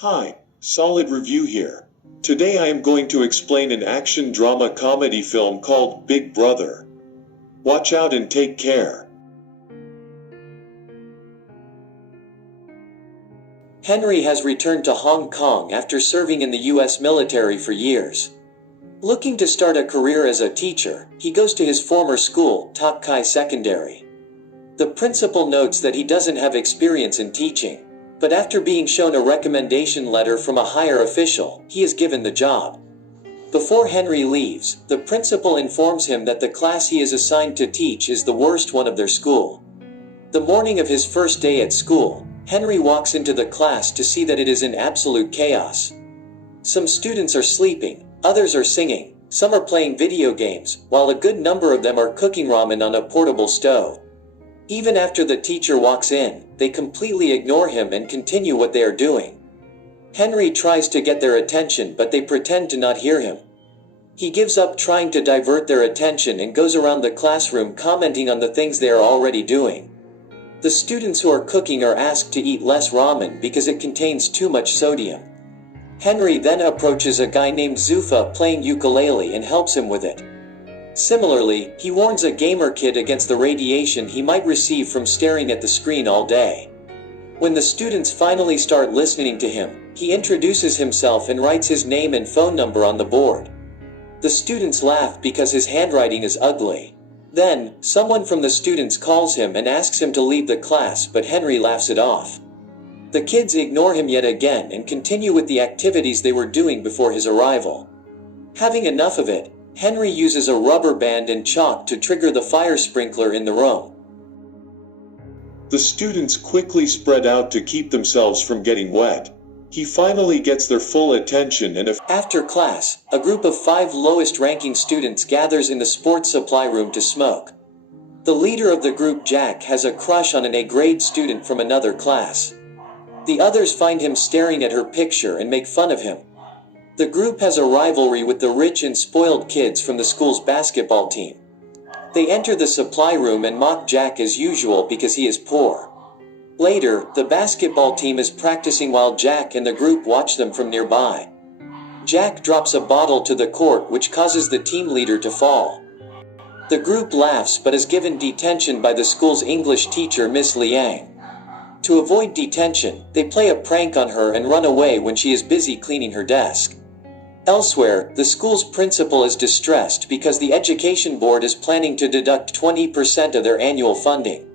Hi, solid review here. Today I am going to explain an action drama comedy film called Big Brother. Watch out and take care. Henry has returned to Hong Kong after serving in the US military for years. Looking to start a career as a teacher, he goes to his former school, Tak Kai Secondary. The principal notes that he doesn't have experience in teaching, but after being shown a recommendation letter from a higher official, he is given the job. Before Henry leaves, the principal informs him that the class he is assigned to teach is the worst one of their school. The morning of his first day at school, Henry walks into the class to see that it is in absolute chaos. Some students are sleeping, others are singing, some are playing video games, while a good number of them are cooking ramen on a portable stove. Even after the teacher walks in, they completely ignore him and continue what they are doing. Henry tries to get their attention, but they pretend to not hear him. He gives up trying to divert their attention and goes around the classroom commenting on the things they are already doing. The students who are cooking are asked to eat less ramen because it contains too much sodium. Henry then approaches a guy named Zufa playing ukulele and helps him with it. Similarly, he warns a gamer kid against the radiation he might receive from staring at the screen all day. When the students finally start listening to him, he introduces himself and writes his name and phone number on the board. The students laugh because his handwriting is ugly. Then, someone from the students calls him and asks him to leave the class, but Henry laughs it off. The kids ignore him yet again and continue with the activities they were doing before his arrival. Having enough of it, Henry uses a rubber band and chalk to trigger the fire sprinkler in the room. The students quickly spread out to keep themselves from getting wet. He finally gets their full attention and after class, a group of 5 lowest-ranking students gathers in the sports supply room to smoke. The leader of the group, Jack, has a crush on an A-grade student from another class. The others find him staring at her picture and make fun of him. The group has a rivalry with the rich and spoiled kids from the school's basketball team. They enter the supply room and mock Jack as usual because he is poor. Later, the basketball team is practicing while Jack and the group watch them from nearby. Jack drops a bottle to the court, which causes the team leader to fall. The group laughs but is given detention by the school's English teacher, Miss Liang. To avoid detention, they play a prank on her and run away when she is busy cleaning her desk. Elsewhere, the school's principal is distressed because the education board is planning to deduct 20% of their annual funding.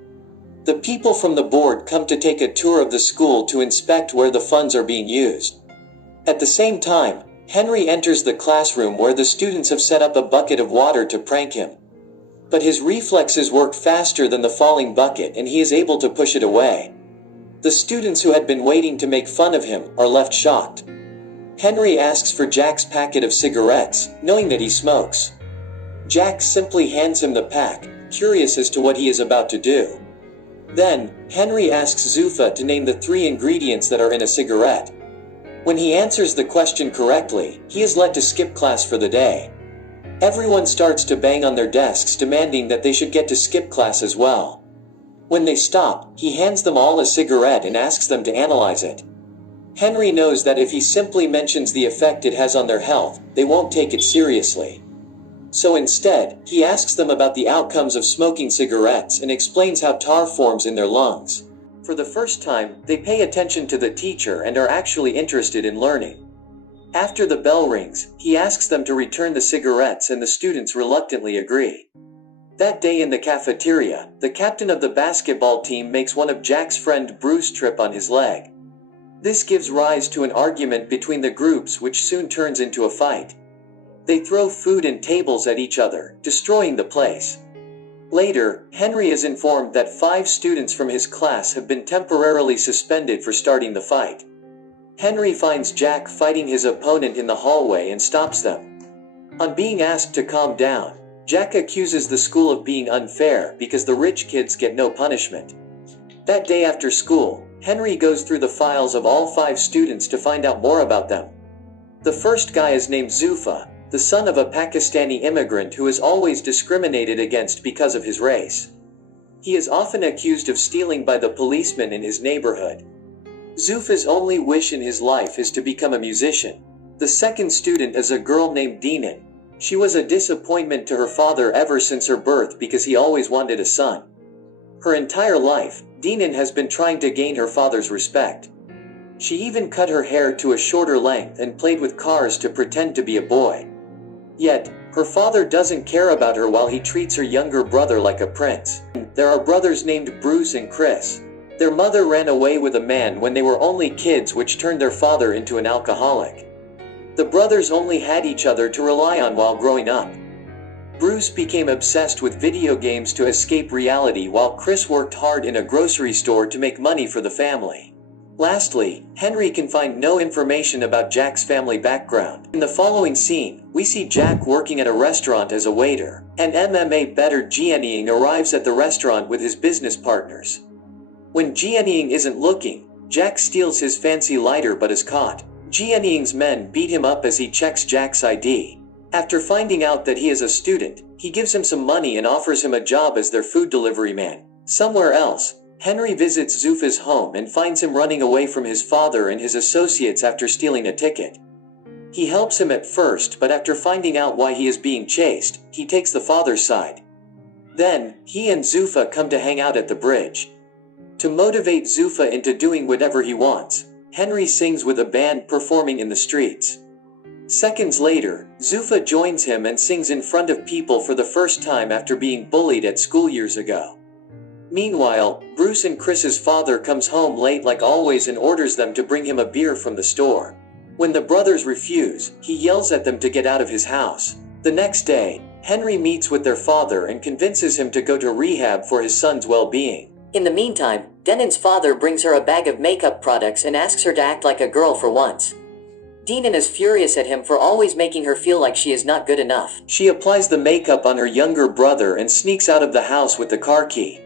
The people from the board come to take a tour of the school to inspect where the funds are being used. At the same time, Henry enters the classroom where the students have set up a bucket of water to prank him. But his reflexes work faster than the falling bucket and he is able to push it away. The students who had been waiting to make fun of him are left shocked. Henry asks for Jack's packet of cigarettes, knowing that he smokes. Jack simply hands him the pack, curious as to what he is about to do. Then, Henry asks Zufa to name the 3 ingredients that are in a cigarette. When he answers the question correctly, he is let to skip class for the day. Everyone starts to bang on their desks demanding that they should get to skip class as well. When they stop, he hands them all a cigarette and asks them to analyze it. Henry knows that if he simply mentions the effect it has on their health, they won't take it seriously. So instead, he asks them about the outcomes of smoking cigarettes and explains how tar forms in their lungs. For the first time, they pay attention to the teacher and are actually interested in learning. After the bell rings, he asks them to return the cigarettes and the students reluctantly agree. That day in the cafeteria, the captain of the basketball team makes one of Jack's friend Bruce trip on his leg. This gives rise to an argument between the groups which soon turns into a fight. They throw food and tables at each other, destroying the place. Later, Henry is informed that 5 students from his class have been temporarily suspended for starting the fight. Henry finds Jack fighting his opponent in the hallway and stops them. On being asked to calm down, Jack accuses the school of being unfair because the rich kids get no punishment. That day after school, Henry goes through the files of all 5 students to find out more about them. The first guy is named Zufa, the son of a Pakistani immigrant who is always discriminated against because of his race. He is often accused of stealing by the policemen in his neighborhood. Zufa's only wish in his life is to become a musician. The second student is a girl named Dinan. She was a disappointment to her father ever since her birth because he always wanted a son. Her entire life, Dinan has been trying to gain her father's respect. She even cut her hair to a shorter length and played with cars to pretend to be a boy. Yet, her father doesn't care about her while he treats her younger brother like a prince. There are brothers named Bruce and Chris. Their mother ran away with a man when they were only kids, which turned their father into an alcoholic. The brothers only had each other to rely on while growing up. Bruce became obsessed with video games to escape reality, while Chris worked hard in a grocery store to make money for the family. Lastly, Henry can find no information about Jack's family background. In the following scene, we see Jack working at a restaurant as a waiter. An MMA bettor Jianying arrives at the restaurant with his business partners. When Jianying isn't looking, Jack steals his fancy lighter but is caught. Jianying's men beat him up as he checks Jack's ID. After finding out that he is a student, he gives him some money and offers him a job as their food delivery man. Somewhere else, Henry visits Zufa's home and finds him running away from his father and his associates after stealing a ticket. He helps him at first, but after finding out why he is being chased, he takes the father's side. Then, he and Zufa come to hang out at the bridge. To motivate Zufa into doing whatever he wants, Henry sings with a band performing in the streets. Seconds later, Zufa joins him and sings in front of people for the first time after being bullied at school years ago. Meanwhile, Bruce and Chris's father comes home late like always and orders them to bring him a beer from the store. When the brothers refuse, he yells at them to get out of his house. The next day, Henry meets with their father and convinces him to go to rehab for his son's well-being. In the meantime, Dinan's father brings her a bag of makeup products and asks her to act like a girl for once. Dinan is furious at him for always making her feel like she is not good enough. She applies the makeup on her younger brother and sneaks out of the house with the car key.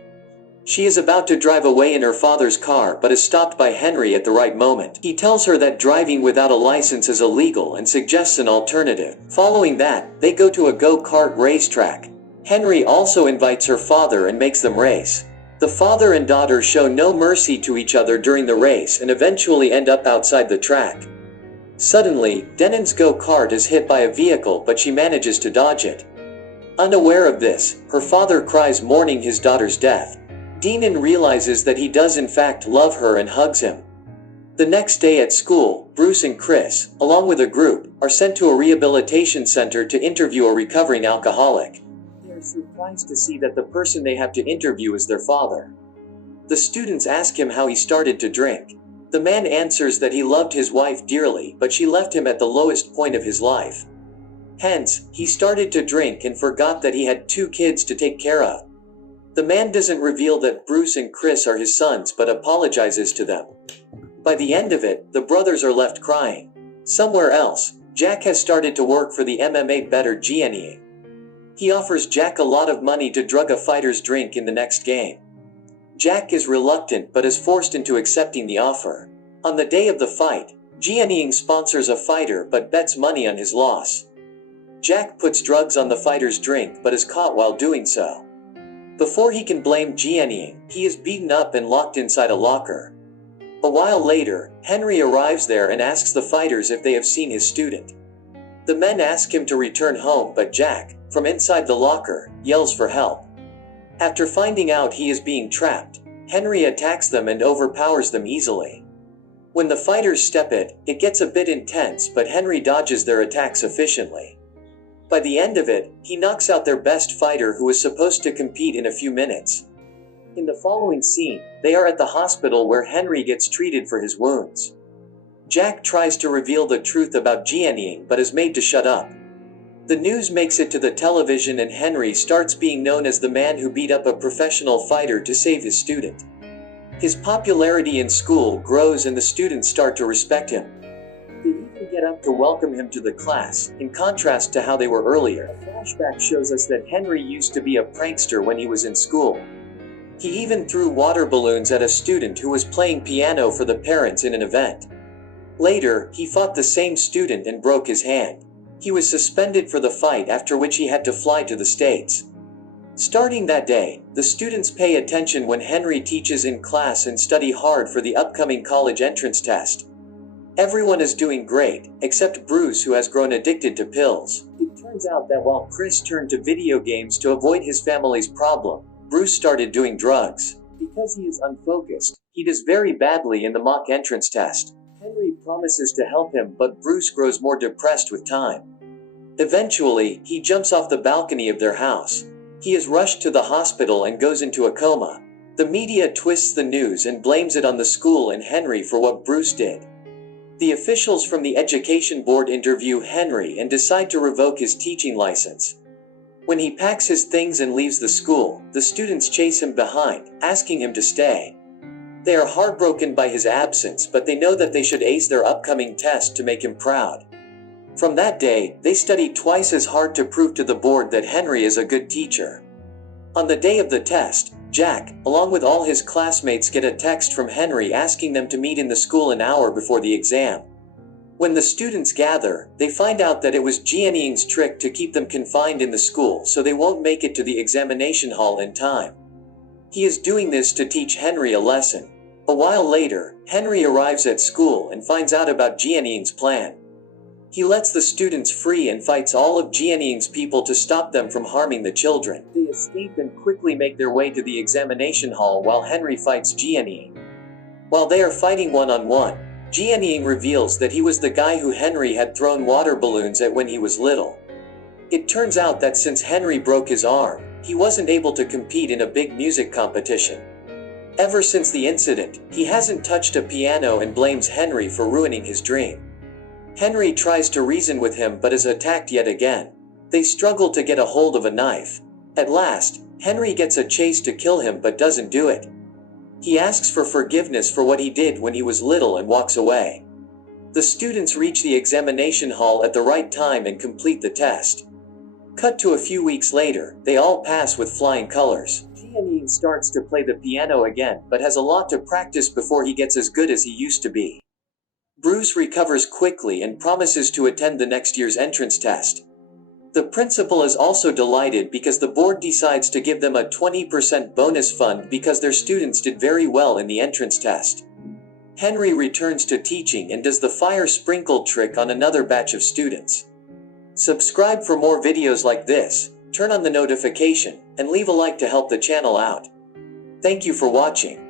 She is about to drive away in her father's car but is stopped by Henry at the right moment. He tells her that driving without a license is illegal and suggests an alternative. Following that, they go to a go-kart racetrack. Henry also invites her father and makes them race. The father and daughter show no mercy to each other during the race and eventually end up outside the track. Suddenly, Dinan's go-kart is hit by a vehicle, but she manages to dodge it. Unaware of this, her father cries mourning his daughter's death. Dinan realizes that he does in fact love her and hugs him. The next day at school, Bruce and Chris, along with a group, are sent to a rehabilitation center to interview a recovering alcoholic. They are surprised to see that the person they have to interview is their father. The students ask him how he started to drink. The man answers that he loved his wife dearly, but she left him at the lowest point of his life. Hence, he started to drink and forgot that he had 2 kids to take care of. The man doesn't reveal that Bruce and Chris are his sons but apologizes to them. By the end of it, the brothers are left crying. Somewhere else, Jack has started to work for the MMA bettor Jianying. He offers Jack a lot of money to drug a fighter's drink in the next game. Jack is reluctant but is forced into accepting the offer. On the day of the fight, Jianying sponsors a fighter but bets money on his loss. Jack puts drugs on the fighter's drink but is caught while doing so. Before he can blame Jianying, he is beaten up and locked inside a locker. A while later, Henry arrives there and asks the fighters if they have seen his student. The men ask him to return home, but Jack, from inside the locker, yells for help. After finding out he is being trapped, Henry attacks them and overpowers them easily. When the fighters step it gets a bit intense, but Henry dodges their attacks efficiently. By the end of it, he knocks out their best fighter who was supposed to compete in a few minutes. In the following scene, they are at the hospital where Henry gets treated for his wounds. Jack tries to reveal the truth about Jianying but is made to shut up. The news makes it to the television and Henry starts being known as the man who beat up a professional fighter to save his student. His popularity in school grows and the students start to respect him. They even get up to welcome him to the class, in contrast to how they were earlier. A flashback shows us that Henry used to be a prankster when he was in school. He even threw water balloons at a student who was playing piano for the parents in an event. Later, he fought the same student and broke his hand. He was suspended for the fight, after which he had to fly to the States. Starting that day, the students pay attention when Henry teaches in class and study hard for the upcoming college entrance test. Everyone is doing great, except Bruce, who has grown addicted to pills. It turns out that while Chris turned to video games to avoid his family's problem, Bruce started doing drugs. Because he is unfocused, he does very badly in the mock entrance test. Henry promises to help him, but Bruce grows more depressed with time. Eventually, he jumps off the balcony of their house. He is rushed to the hospital and goes into a coma. The media twists the news and blames it on the school and Henry for what Bruce did. The officials from the education board interview Henry and decide to revoke his teaching license. When he packs his things and leaves the school, the students chase him behind, asking him to stay. They are heartbroken by his absence, but they know that they should ace their upcoming test to make him proud. From that day, they study twice as hard to prove to the board that Henry is a good teacher. On the day of the test, Jack, along with all his classmates, get a text from Henry asking them to meet in the school an hour before the exam. When the students gather, they find out that it was Jianying's trick to keep them confined in the school so they won't make it to the examination hall in time. He is doing this to teach Henry a lesson. A while later, Henry arrives at school and finds out about Jianying's plan. He lets the students free and fights all of Jianying's people to stop them from harming the children. They escape and quickly make their way to the examination hall while Henry fights Jianying. While they are fighting one-on-one, Jianying reveals that he was the guy who Henry had thrown water balloons at when he was little. It turns out that since Henry broke his arm, he wasn't able to compete in a big music competition. Ever since the incident, he hasn't touched a piano and blames Henry for ruining his dream. Henry tries to reason with him but is attacked yet again. They struggle to get a hold of a knife. At last, Henry gets a chase to kill him but doesn't do it. He asks for forgiveness for what he did when he was little and walks away. The students reach the examination hall at the right time and complete the test. Cut to a few weeks later, they all pass with flying colors. Jianying starts to play the piano again but has a lot to practice before he gets as good as he used to be. Bruce recovers quickly and promises to attend the next year's entrance test. The principal is also delighted because the board decides to give them a 20% bonus fund because their students did very well in the entrance test. Henry returns to teaching and does the fire sprinkle trick on another batch of students. Subscribe for more videos like this, turn on the notification, and leave a like to help the channel out. Thank you for watching.